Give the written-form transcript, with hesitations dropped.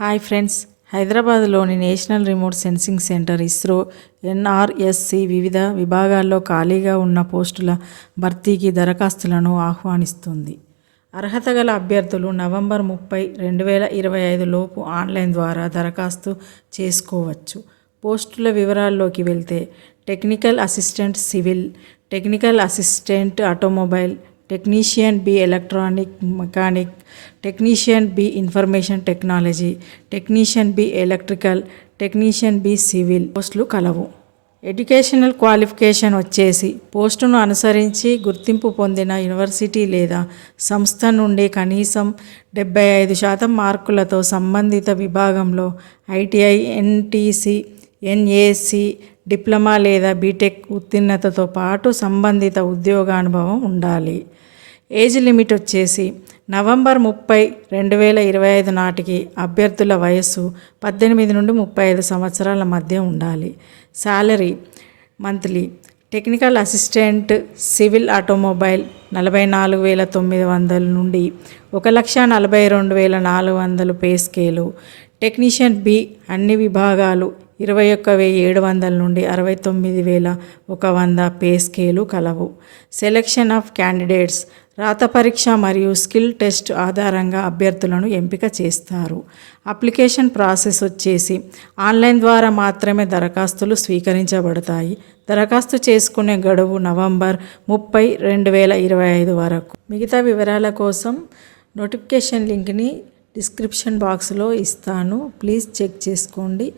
Hi friends, హైదరాబాద్లోని national remote sensing centre ISRO NRSC వివిధ విభాగాల్లో ఖాళీగా ఉన్న పోస్టుల భర్తీకి దరఖాస్తులను ఆహ్వానిస్తుంది. అర్హత గల అభ్యర్థులు నవంబర్ 30, 2025 లోపు ఆన్లైన్ ద్వారా దరఖాస్తు చేసుకోవచ్చు. పోస్టుల వివరాల్లోకి వెళ్తే technical assistant civil, technical assistant automobile, technician B electronic mechanic, technician B information technology, technician B electrical, technician B civil పోస్టులు కలవు. ఎడ్యుకేషనల్ క్వాలిఫికేషన్ వచ్చేసి పోస్టును అనుసరించి గుర్తింపు పొందిన యూనివర్సిటీ లేదా సంస్థ నుండి కనీసం 75% మార్కులతో సంబంధిత విభాగంలో ఐటీఐ, ఎన్టీసీ, ఎన్ఏసీ, డిప్లొమా లేదా బీటెక్ ఉత్తీర్ణతతో పాటు సంబంధిత ఉద్యోగానుభవం ఉండాలి. ఏజ్ లిమిట్ వచ్చేసి నవంబర్ 30, 2025 నాటికి అభ్యర్థుల వయస్సు 18 నుండి 35 సంవత్సరాల మధ్య ఉండాలి. Salary monthly technical assistant civil automobile 44,900 నుండి 1,42,400 పే స్కేలు. టెక్నీషియన్ బి అన్ని విభాగాలు 21,700 నుండి 69,100 పే స్కేలు కలవు. సెలెక్షన్ ఆఫ్ క్యాండిడేట్స్ రాత పరీక్ష మరియు స్కిల్ టెస్ట్ ఆధారంగా అభ్యర్థులను ఎంపిక చేస్తారు. అప్లికేషన్ ప్రాసెస్ వచ్చేసి ఆన్లైన్ ద్వారా మాత్రమే దరఖాస్తులు స్వీకరించబడతాయి. దరఖాస్తు చేసుకునే గడువు నవంబర్ 30, 2025 వరకు. మిగతా వివరాల కోసం నోటిఫికేషన్ లింక్ని డిస్క్రిప్షన్ బాక్స్లో ఇస్తాను. ప్లీజ్ చెక్ చేసుకోండి.